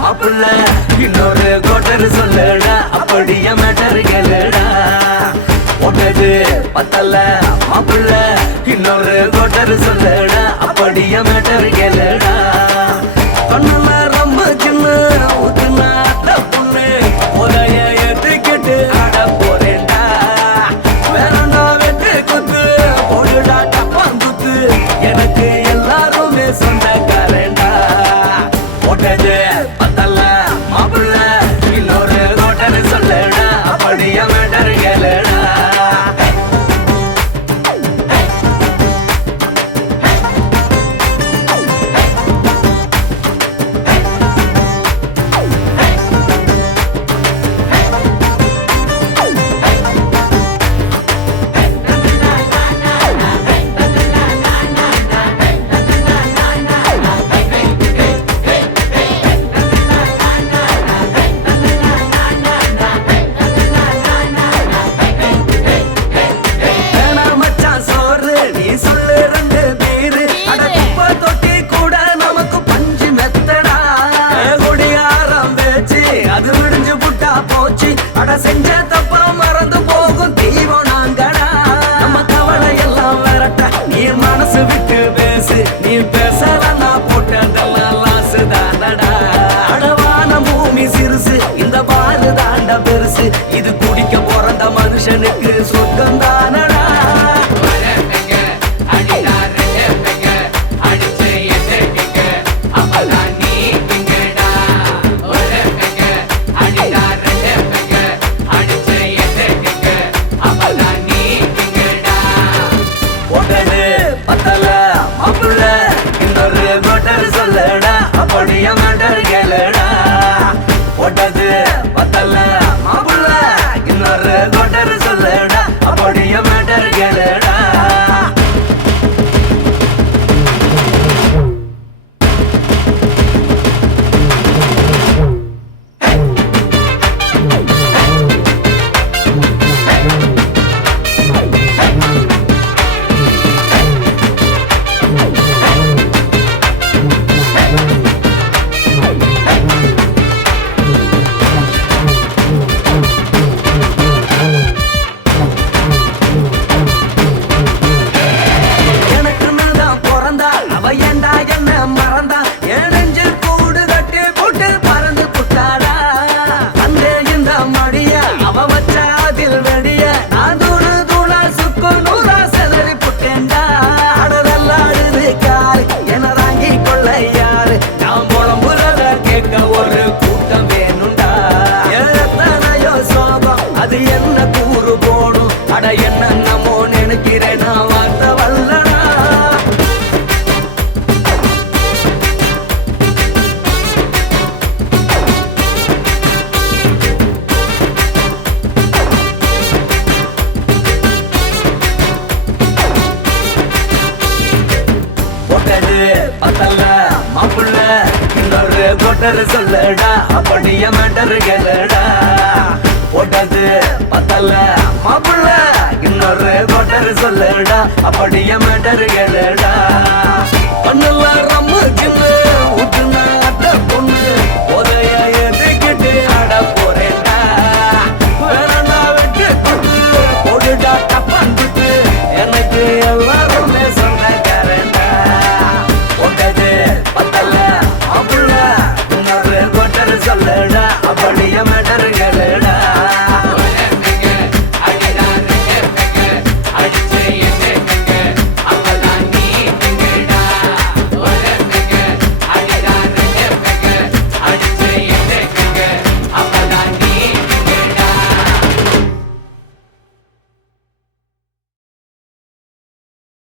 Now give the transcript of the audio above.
மாப்புள்ள இன்னொரு கோட்டர் சொல்லுடா அப்படியே மேட்டர் கேளுடா ஒட்டது பத்தல்ல மாப்புள்ள இன்னொரு கோட்டர் சொல்லுடா அப்படியே மேட்டர் கேளுடா கண்ணுல ரொம்ப சின்ன ஊத்துனா தப்புன்னு உதய ஏத்துக்கிட்டு ஆட போறேன்டா வேறண்டா வெட்டு குத்து போடுடா டப்பாங்குத்து எனக்கு எல்லாருமே சொந்தக்காரேண்டா ஒட்டது பத்தல்ல மாப்புள்ள இன்னொரு கோட்டர் சொல்லுடா அப்படியே மேட்டர் கேளுடா செஞ்ச தப்பா மறந்து போகும் தீவம் நாங்கடா நம்ம கவலை எல்லாம் விரட்ட நீ மனசு விட்டு பேசு நீ பேசலாம் நான் போட்டதெல்லாம் லாசு தானடா அடவான பூமி சிறுசு இந்த பாலு தாண்ட பெருசு இது குடிக்க பிறந்த மனுஷனுக்கு சொர்க்கம் தானடா சொல்லடா அப்படியே மேட்டர் கேளுடா ஒட்டது பத்தல்ல மாப்புள்ள இன்னொரு கோட்டர் சொல்லடா அப்படியே மேட்டர் கேளுடா ஒரு கூட்டம் வேணுண்டா எத்தனையோ சோகம் அது என்ன கூறு போடும் அட என்ன நம்மோ நினைக்கிறேன் நான் வார்த்தை வல்லடா ஒட்டது பத்தல்ல மாப்புள்ள இன்னொரு கோட்டர் சொல்லடா அப்படியே மேட்டர் கேளுடா ஒட்டது பத்தல்ல மாப்புள்ள இன்னொரு கோட்டர் சொல்லடா அப்படியே மேட்டர் கேளுடா கண்ணுல ரொம்ப சின்ன